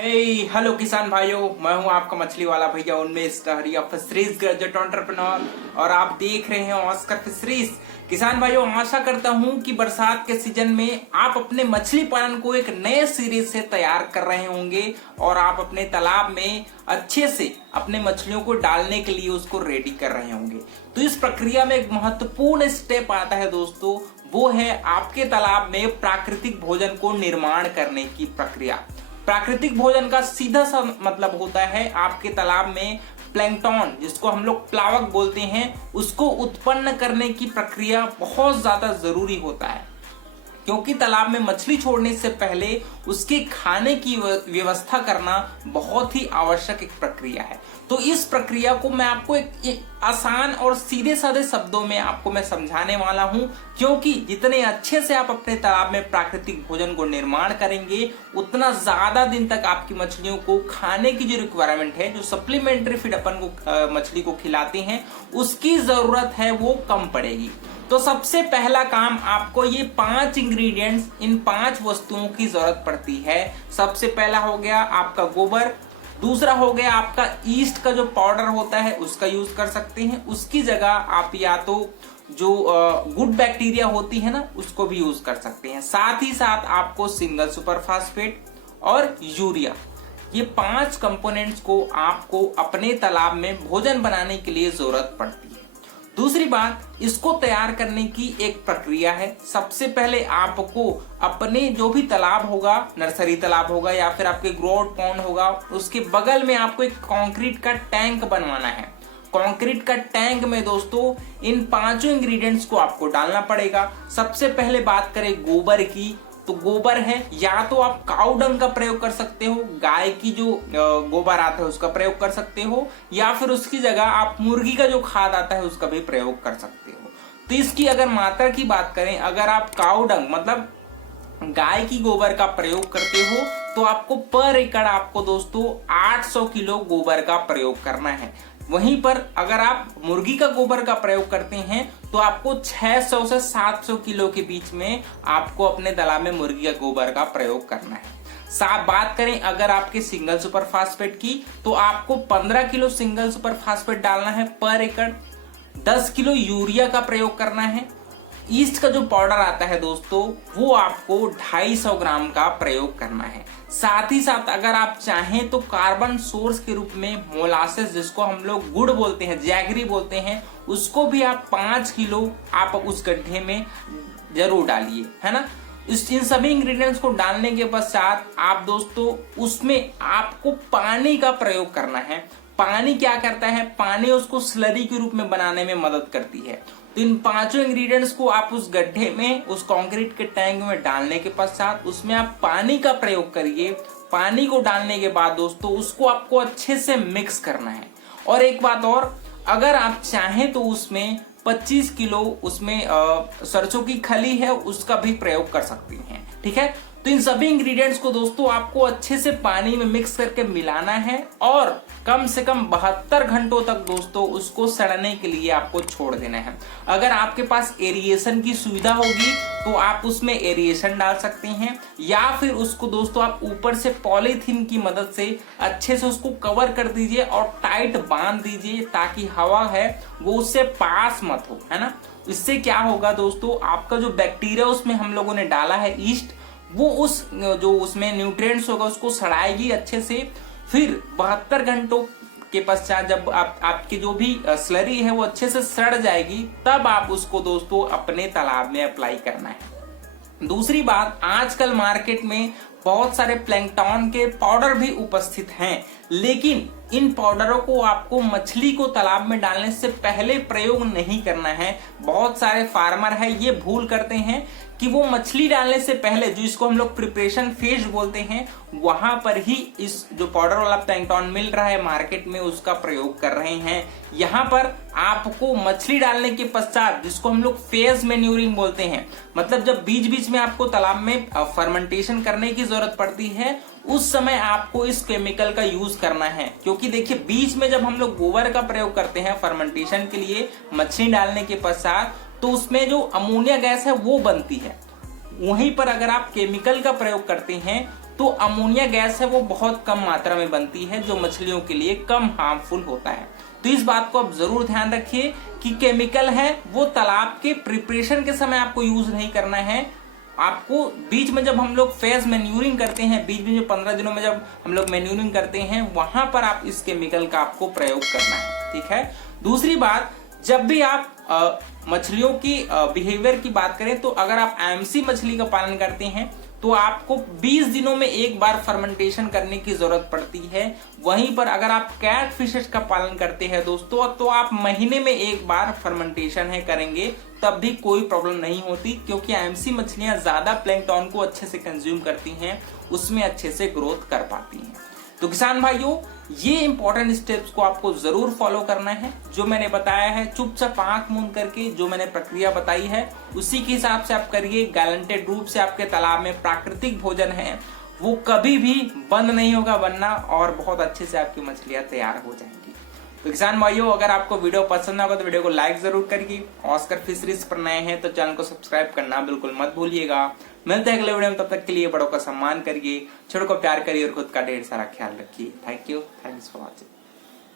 Hello किसान भाइयों, मैं हूं आपका मछली वाला भैया उन्मेष टहरिया, फिशरीज ग्रेजुएट एंटरप्रेन्योर और आप देख रहे हैं ऑस्कर फिशरीज। किसान भाइयों, आशा करता हूं कि बरसात के सीजन में आप अपने मछली पालन को एक नए सिरे से तैयार कर रहे होंगे और आप अपने तालाब में अच्छे से अपने मछलियों को डालने के लिए उसको रेडी कर रहे होंगे। तो इस प्रक्रिया में एक महत्वपूर्ण स्टेप आता है दोस्तों, वो है आपके तालाब में प्राकृतिक भोजन को निर्माण करने की प्रक्रिया। प्राकृतिक भोजन का सीधा सा मतलब होता है आपके तालाब में प्लैंकटन, जिसको हम लोग प्लावक बोलते हैं, उसको उत्पन्न करने की प्रक्रिया बहुत ज्यादा जरूरी होता है, क्योंकि तालाब में मछली छोड़ने से पहले उसके खाने की व्यवस्था करना बहुत ही आवश्यक एक प्रक्रिया है। तो इस प्रक्रिया को मैं आपको एक आसान और सीधे साधे शब्दों में आपको मैं समझाने वाला हूं, क्योंकि जितने अच्छे से आप अपने तालाब में प्राकृतिक भोजन को निर्माण करेंगे उतना ज्यादा दिन तक आपकी मछलियों को खाने की जो रिक्वायरमेंट है, जो सप्लीमेंट्री फीड अपन को मछली को खिलाते हैं, उसकी जरूरत है वो कम पड़ेगी। तो सबसे पहला काम आपको ये 5 इंग्रेडिएंट्स, इन 5 वस्तुओं की जरूरत पड़ती है। सबसे पहला हो गया आपका गोबर, दूसरा हो गया आपका ईस्ट का जो पाउडर होता है उसका यूज कर सकते हैं, उसकी जगह आप या तो जो गुड बैक्टीरिया होती है ना उसको भी यूज कर सकते हैं। साथ ही साथ आपको सिंगल सुपर फास्फेट और यूरिया, ये 5 कंपोनेंट्स को आपको अपने तालाब में भोजन बनाने के लिए जरूरत पड़ती है। दूसरी बात, इसको तैयार करने की एक प्रक्रिया है। सबसे पहले आपको अपने जो भी तालाब होगा, नर्सरी तालाब होगा या फिर आपके ग्रोआउट पॉन्ड होगा, उसके बगल में आपको एक कंक्रीट का टैंक बनवाना है। कंक्रीट का टैंक में दोस्तों इन 5 इंग्रेडिएंट्स को आपको डालना पड़ेगा। सबसे पहले बात करें गोबर की, तो गोबर है, या तो आप काऊ डंग का प्रयोग कर सकते हो, गाय की जो गोबर आता है उसका प्रयोग कर सकते हो, या फिर उसकी जगह आप मुर्गी का जो खाद आता है उसका भी प्रयोग कर सकते हो। तो इसकी अगर मात्रा की बात करें, अगर आप काऊ डंग मतलब गाय की गोबर का प्रयोग करते हो तो आपको पर एकड़ आपको दोस्तों 800 किलो गोबर का प्रयोग करना है। वहीं पर अगर आप मुर्गी का गोबर का प्रयोग करते हैं तो आपको 600 से 700 किलो के बीच में आपको अपने तालाब में मुर्गी का गोबर का प्रयोग करना है। साथ बात करें अगर आपके सिंगल सुपर फास्फेट की, तो आपको 15 किलो सिंगल सुपर फास्फेट डालना है पर एकड़, 10 किलो यूरिया का प्रयोग करना है। ईस्ट का जो पाउडर आता है दोस्तों वो आपको 250 ग्राम का प्रयोग करना है। साथ ही साथ अगर आप चाहें तो कार्बन सोर्स के रूप में मोलासेस, जिसको हम लोग गुड़ बोलते हैं, जैगरी बोलते हैं, उसको भी आप 5 किलो आप उस गड्ढे में जरूर डालिए, है ना। इन सभी इंग्रेडिएंट्स को डालने के पश्चात आप दोस्तों उसमें आपको पानी का प्रयोग करना है। पानी क्या करता है, पानी उसको स्लरी के रूप में बनाने में मदद करती है। तो इन 5 इंग्रेडिएंट्स को आप उस गड्ढे में, उस कंक्रीट के टैंक में डालने के पश्चात उसमें आप पानी का प्रयोग करिए। पानी को डालने के बाद दोस्तों उसको आपको अच्छे से मिक्स करना है। और एक बात और, अगर आप चाहें तो उसमें 25 किलो उसमें सरसों की खली है उसका भी प्रयोग कर सकती हैं, ठीक है। तो इन सभी इंग्रेडिएंट्स को दोस्तों आपको अच्छे से पानी में मिक्स करके मिलाना है और कम से कम 72 घंटों तक दोस्तों उसको सड़ने के लिए आपको छोड़ देना है। अगर आपके पास एरिएशन की सुविधा होगी तो आप उसमें एरिएशन डाल सकते हैं, या फिर उसको दोस्तों आप ऊपर से पॉलीथीन की मदद से अच्छे से उसको कवर कर दीजिए और टाइट बांध दीजिए, ताकि हवा है वो उससे पास मत हो, है ना। इससे क्या होगा दोस्तों, आपका जो बैक्टीरिया उसमें हम लोगों ने डाला है ईस्ट, वो उस जो उसमें न्यूट्रिएंट्स होगा उसको सड़ाएगी अच्छे से। फिर 72 घंटों के पश्चात जब आपकी जो भी स्लरी है वो अच्छे से सड़ जाएगी, तब आप उसको दोस्तों अपने तालाब में अप्लाई करना है। दूसरी बात, आजकल मार्केट में बहुत सारे प्लैंकटन के पाउडर भी उपस्थित हैं, लेकिन इन पाउडरों को आपको मछली को तालाब में डालने से पहले प्रयोग नहीं करना है। बहुत सारे फार्मर है ये भूल करते हैं कि वो मछली डालने से पहले, जो इसको हम लोग प्रिपरेशन फेज बोलते हैं, वहां पर ही इस जो पाउडर वाला प्लैंकटन मिल रहा है मार्केट में उसका प्रयोग कर रहे हैं। यहाँ पर आपको मछली डालने के पश्चात, जिसको हम लोग फेज मैन्यूरिंग बोलते हैं, मतलब जब बीच बीच में आपको तालाब में फर्मेंटेशन करने की जरूरत पड़ती है, उस समय आपको इस केमिकल का यूज करना है। क्योंकि देखिए बीच में जब हम लोग गोबर का प्रयोग करते हैं फर्मेंटेशन के लिए मछली डालने के पश्चात, तो उसमें जो अमोनिया गैस है वो बनती है। वहीं पर अगर आप केमिकल का प्रयोग करते हैं तो अमोनिया गैस है वो बहुत कम मात्रा में बनती है, जो मछलियों के लिए कम हार्मफुल होता है। तो इस बात को आप जरूर ध्यान रखिए कि केमिकल है वो तालाब के प्रिपरेशन के समय आपको यूज नहीं करना है। आपको बीच में जब हम लोग फेज मैन्यूरिंग करते हैं, बीच में जो 15 दिनों में जब हम लोग मैन्यूरिंग करते हैं, वहां पर आप इस केमिकल का आपको प्रयोग करना है, ठीक है। दूसरी बात, जब भी आप मछलियों की बिहेवियर की बात करें, तो अगर आप एमसी मछली का पालन करते हैं तो आपको 20 दिनों में एक बार फर्मेंटेशन करने की जरूरत पड़ती है। वहीं पर अगर आप कैट फिशेस का पालन करते हैं दोस्तों, तो आप महीने में एक बार फर्मेंटेशन है करेंगे, तब भी कोई प्रॉब्लम नहीं होती, क्योंकि एमसी मछलियां ज्यादा प्लैंकटन को अच्छे से कंज्यूम करती हैं, उसमें अच्छे से ग्रोथ कर पाती हैं। तो किसान भाइयों, ये इंपॉर्टेंट स्टेप्स को आपको जरूर फॉलो करना है। जो मैंने बताया है, चुपचाप आंख मूंद करके जो मैंने प्रक्रिया बताई है उसी के हिसाब से आप करिए। गारंटेड रूप से आपके तालाब में प्राकृतिक भोजन है वो कभी भी बंद नहीं होगा बनना, और बहुत अच्छे से आपकी मछलियां तैयार हो जाएंगी। तो किसान भाइयों, अगर आपको वीडियो पसंद होगा तो वीडियो को लाइक जरूर करिए। ऑस्कर फिशरीज पर नए हैं तो चैनल को सब्सक्राइब करना बिल्कुल मत भूलिएगा। मिलते हैं अगले वीडियो में, तब तक के लिए बड़ों का सम्मान करिए, छोटों को प्यार करिए और खुद का ढेर सारा ख्याल रखिए। Thank you, thanks for watching.